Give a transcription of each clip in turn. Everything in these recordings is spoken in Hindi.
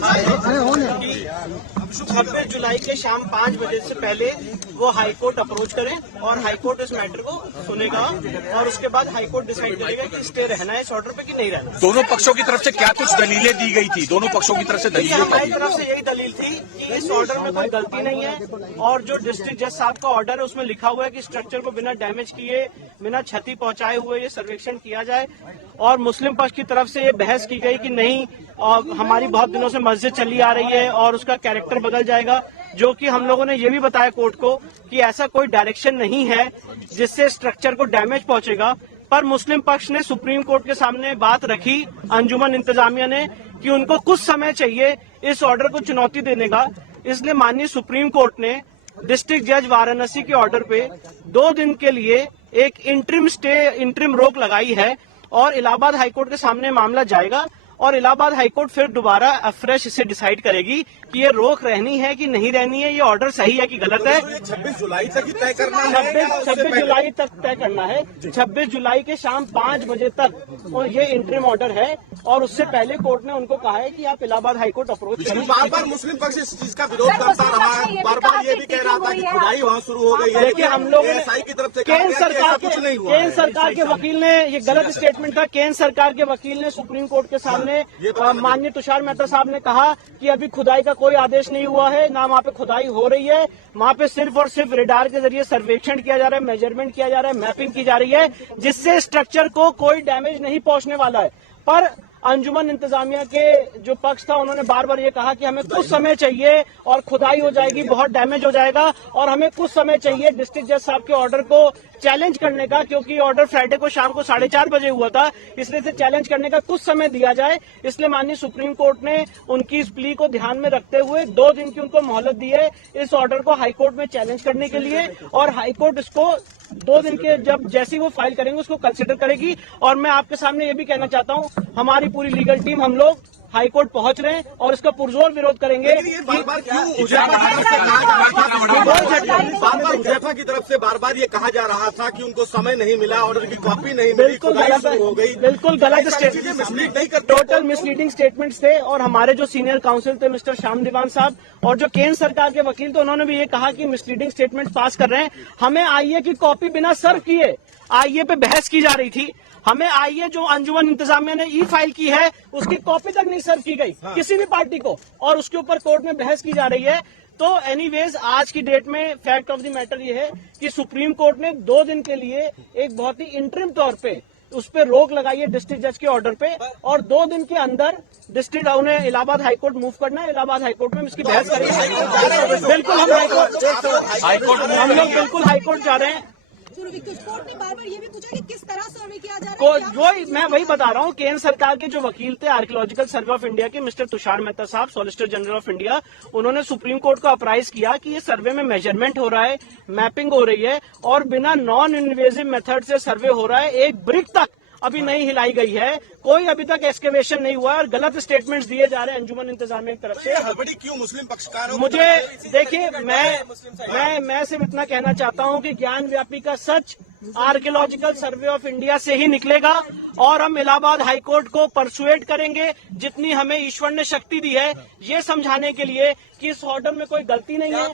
कहा है कि 26 जुलाई के शाम 5 बजे से पहले वो हाईकोर्ट अप्रोच करें और हाईकोर्ट इस मैटर को सुनेगा और उसके बाद हाईकोर्ट डिसाइड करेगा कि स्टे रहना है इस ऑर्डर पे कि नहीं रहना। दोनों पक्षों की तरफ से क्या कुछ दलीलें दी गई थी? दोनों पक्षों की तरफ से दलीलें हमारी तरफ से यही दलील थी कि इस ऑर्डर में कोई गलती नहीं है और जो डिस्ट्रिक्ट जज साहब का ऑर्डर है उसमें लिखा हुआ है कि स्ट्रक्चर को बिना डैमेज किए, बिना क्षति पहुंचाए हुए ये सर्वेक्षण किया जाए। और मुस्लिम पक्ष की तरफ से ये बहस की गई कि नहीं, हमारी बहुत दिनों से मस्जिद चली आ रही है और उसका कैरेक्टर बदल जाएगा, जो कि हम लोगों ने ये भी बताया कोर्ट को कि ऐसा कोई डायरेक्शन नहीं है जिससे स्ट्रक्चर को डैमेज पहुंचेगा। पर मुस्लिम पक्ष ने सुप्रीम कोर्ट के सामने बात रखी, अंजुमन इंतजामिया ने, कि उनको कुछ समय चाहिए इस ऑर्डर को चुनौती देने का। इसलिए माननीय सुप्रीम कोर्ट ने डिस्ट्रिक्ट जज वाराणसी के ऑर्डर पे 2 दिन के लिए एक इंटरिम रोक लगाई है और इलाहाबाद हाईकोर्ट के सामने मामला जाएगा और इलाहाबाद हाईकोर्ट फिर दोबारा अफ्रेश इसे डिसाइड करेगी कि ये रोक रहनी है कि नहीं रहनी है, ये ऑर्डर सही है कि गलत है। 26 जुलाई तक ही तय करना है। 26 जुलाई तक तय करना है। 26 जुलाई के शाम 5 बजे तक और ये इंटरिम ऑर्डर है और उससे पहले कोर्ट ने उनको कहा है कि आप इलाहाबाद हाईकोर्ट अप्रोच करें। बार बार मुस्लिम पक्ष इस चीज का विरोध करता रहा है, बार बार ये भी कह रहा था कि खुदाई वहाँ शुरू हो गई है। देखिए, हम लोग एएसआई की तरफ से केंद्र सरकार के के वकील ने, ये गलत स्टेटमेंट था, केंद्र सरकार के वकील ने सुप्रीम कोर्ट के सामने माननीय तुषार मेहता साहब ने कहा कि अभी खुदाई का कोई आदेश नहीं हुआ है, ना वहाँ पे खुदाई हो रही है, वहाँ पे सिर्फ और सिर्फ रेडार के जरिए सर्वेक्षण किया जा रहा है, मेजरमेंट किया जा रहा है, मैपिंग की जा रही है, जिससे स्ट्रक्चर को कोई डैमेज नहीं पहुंचने वाला है। पर अंजुमन इंतजामिया के जो पक्ष था उन्होंने बार बार ये कहा कि हमें कुछ समय चाहिए और खुदाई हो जाएगी, बहुत डैमेज हो जाएगा और हमें कुछ समय चाहिए डिस्ट्रिक्ट जज साहब के ऑर्डर को चैलेंज करने का, क्योंकि ऑर्डर फ्राइडे को शाम को 4:30 बजे हुआ था, इसलिए से चैलेंज करने का कुछ समय दिया जाए। इसलिए माननीय सुप्रीम कोर्ट ने उनकी इस प्ली को ध्यान में रखते हुए 2 दिन की उनको मोहलत दी है इस ऑर्डर को हाईकोर्ट में चैलेंज करने के लिए और हाईकोर्ट इसको 2 दिन के जैसे ही वो फाइल करेंगे उसको कंसिडर करेगी। और मैं आपके सामने ये भी कहना चाहता हूँ, हमारी पूरी लीगल टीम, हम लोग हाईकोर्ट पहुंच रहे हैं और इसका पुरजोर विरोध करेंगे। बार उजैफा की तरफ से बार बार ये कहा जा रहा था कि उनको समय नहीं मिला, ऑर्डर की कॉपी नहीं मिली, बिल्कुल गलत हो गई, बिल्कुल गलत स्टेटमेंट, टोटल मिसलीडिंग स्टेटमेंट्स थे। और हमारे जो सीनियर काउंसिल थे मिस्टर श्याम दीवान साहब और जो केंद्र सरकार के वकील थे उन्होंने भी ये कहा कि मिसलीडिंग स्टेटमेंट पास कर रहे हैं। हमें आईए की कॉपी बिना सर्व किए आईए पे बहस की जा रही थी, हमें आईए जो अंजुमन इंतजामिया ने ई फाइल की है उसकी कॉपी तक नहीं सर्व की गई किसी भी पार्टी को और उसके ऊपर कोर्ट में बहस की जा रही है। तो एनीवेज आज की डेट में फैक्ट ऑफ द मैटर ये है कि सुप्रीम कोर्ट ने 2 दिन के लिए एक बहुत ही इंटरिम तौर पे उस पर रोक लगाई है डिस्ट्रिक्ट जज के ऑर्डर पे और 2 दिन के अंदर डिस्ट्रिक्ट उन्हें इलाहाबाद हाईकोर्ट मूव करना है। इलाहाबाद हाईकोर्ट में इसकी बहस करेंगे। बिल्कुल हम बिल्कुल हाईकोर्ट जा रहे हैं। कोर्ट ने बार बार ये भी पूछा कि किस तरह सर्वे किया जा रहा है। मैं वही बता रहा हूँ, केंद्र सरकार के जो वकील थे आर्कियोलॉजिकल सर्वे ऑफ इंडिया के मिस्टर तुषार मेहता साहब, सॉलिसिटर जनरल ऑफ इंडिया, उन्होंने सुप्रीम कोर्ट को अप्राइज किया कि ये सर्वे में मेजरमेंट हो रहा है, मैपिंग हो रही है और बिना नॉन इन्वेजिव मेथड से सर्वे हो रहा है, एक ब्रिक तक अभी नहीं हिलाई गई है, कोई अभी तक एक्सकेवेशन नहीं हुआ और गलत स्टेटमेंट्स दिए जा रहे हैं अंजुमन इंतजामिया की तरफ से। हड़बड़ी क्यों मुस्लिम पक्षकारों? मुझे देखिए, मैं सिर्फ इतना कहना चाहता हूं कि ज्ञान व्यापी का सच आर्कियोलॉजिकल सर्वे ऑफ इंडिया से ही निकलेगा और हम इलाहाबाद हाईकोर्ट को परसुएट करेंगे जितनी हमें ईश्वर ने शक्ति दी है ये समझाने के लिए कि इस ऑर्डर में कोई गलती नहीं है।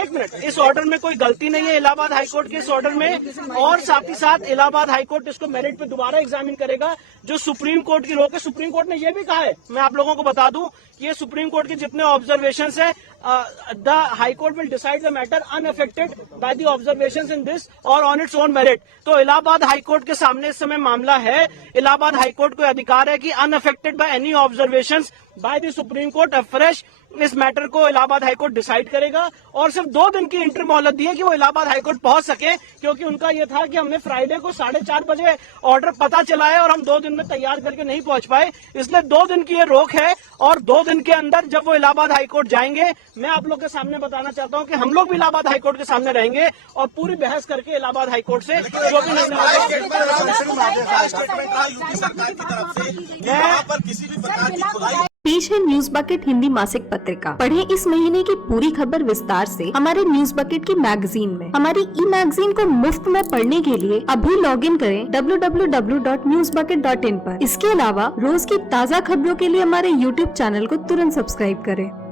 एक मिनट, इस ऑर्डर में कोई गलती नहीं है इलाहाबाद हाईकोर्ट के इस ऑर्डर में और साथ ही साथ इलाहाबाद हाईकोर्ट इसको मेरिट पे दोबारा एग्जामिन करेगा। जो सुप्रीम कोर्ट की रोक है, सुप्रीम कोर्ट ने यह भी कहा है, मैं आप लोगों को बता दूं कि ये सुप्रीम कोर्ट के जितने ऑब्जर्वेशन है the high court will decide the matter unaffected by the observations in this और ऑन इट्स ओन मेरिट। तो इलाहाबाद हाईकोर्ट के सामने इस समय मामला है, इलाहाबाद हाईकोर्ट को अधिकार है कि unaffected by any observations by the supreme court afresh इस मैटर को इलाहाबाद हाईकोर्ट डिसाइड करेगा और सिर्फ 2 दिन की इंटर मोहलत दी है कि वो इलाहाबाद हाईकोर्ट पहुंच सके, क्योंकि उनका ये था कि हमने फ्राइडे को 4:30 बजे ऑर्डर पता चला है और हम 2 दिन में तैयार करके नहीं पहुंच पाए, इसलिए 2 दिन की ये रोक है और 2 दिन के अंदर जब वो इलाहाबाद हाईकोर्ट जाएंगे, मैं आप लोग के सामने बताना चाहता हूं कि हम लोग भी इलाहाबाद हाईकोर्ट के सामने रहेंगे और पूरी बहस करके इलाहाबाद हाईकोर्ट से जो भी यूपी सरकार की तरफ से किसी भी प्रकार की खुदाई पेश है न्यूज बकेट हिंदी मासिक पत्रिका। पढ़ें इस महीने की पूरी खबर विस्तार से हमारे न्यूज बकेट की मैगजीन में। हमारी ई मैगजीन को मुफ्त में पढ़ने के लिए अभी लॉग इन करें www.newsbucket.in पर। इसके अलावा रोज की ताज़ा खबरों के लिए हमारे YouTube चैनल को तुरंत सब्सक्राइब करें।